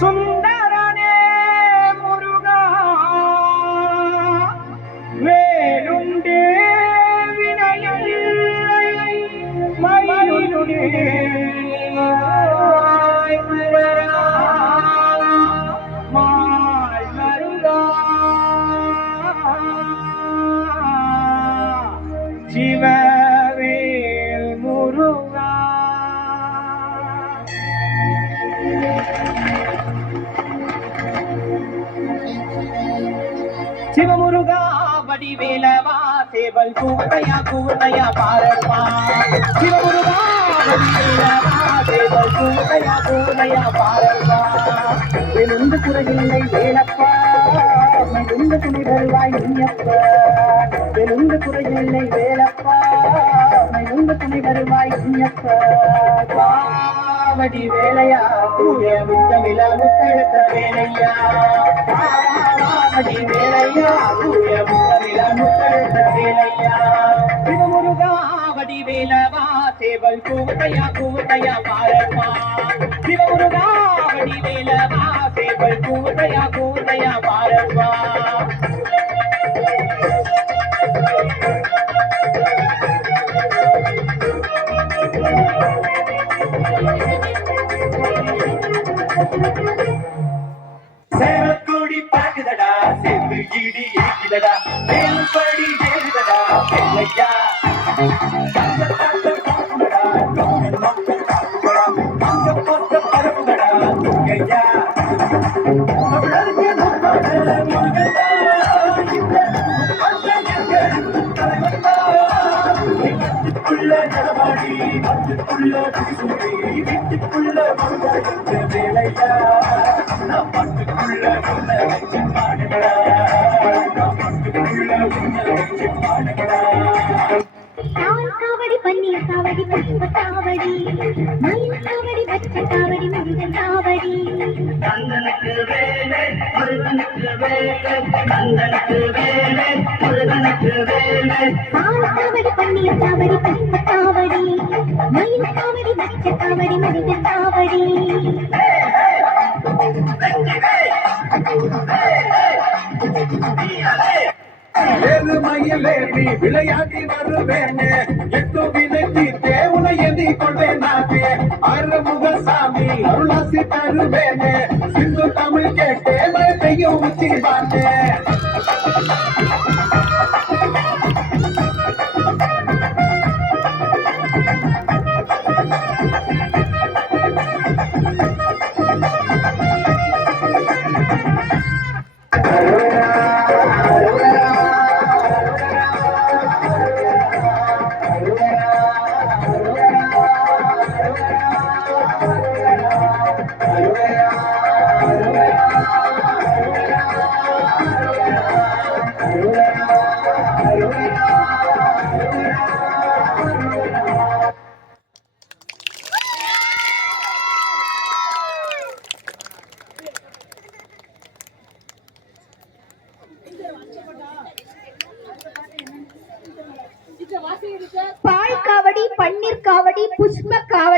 சுந்தரனே முருகா வேலுண்டே வினையில்லை மயிலுண்டே மால் மருகா சிவவேல் முருகா சிவமுருகா வடிவேலவா சேவல் கூட்டையா பாரப்பா சிவமுருகா வடிவேலவா சேவல் கூட்டையா பாரப்பா வெளுந்து குறையில்லை வேலப்பா மெலுந்து துணிதல்வாய் நீயப்பா வெளுந்து குறையில்லை வேலப்பா மெலுந்து துணிதல்வாய் நீயப்பா வடிவேலையா தூய முத்தமிழ முத்தெடுத்த வேலையா வடிவேலையா தூய முத்தமிழ முத்தெடுத்த வேலையா சிவமுருகா வடிவேலவா சேவல் கூட்டையா பாரப்பா சிவமுருகா வடிவேலவா சேவல் கூட்டையா பாரப்பா சேவற்கொடி பாக்குதடா செவ்வு இடி இருக்குதடா வேல்படி ஏறுதடா வெள்ளையா வீட்டுக்குள்ள வேலையா நான் பட்டுக்குள்ள வச்சு பாடுகிறா நான் பட்டுக்குள்ள வச்சு பாடுகிறா காவடி பன்னீர் காவடி புஷ்ப காவடி மயில் காவடி வச்ச காவடி முருகன் காவடி கந்தனுக்கு வேலை முருகனுக்கு வேலை கந்தனுக்கு வேலை முருகனுக்கு வேலை காவடி பன்னீர் காவடி புஷ்ப காவடி மயில் காவடி வச்ச காவடி முருகன் காவடி ஏறுமையிலேறி விளையாடி வருவேனே எட்டு விதைத்தி தேவனை எண்ணி கொள்வேன் நானே அருமுகசாமி அருளாசி தருவேனே சிந்து தமிழ் கேட்டே மழையும் உச்சி பார்த்தேன் பால் காவடி பன்னீர் காவடி புஷ்ப காவடி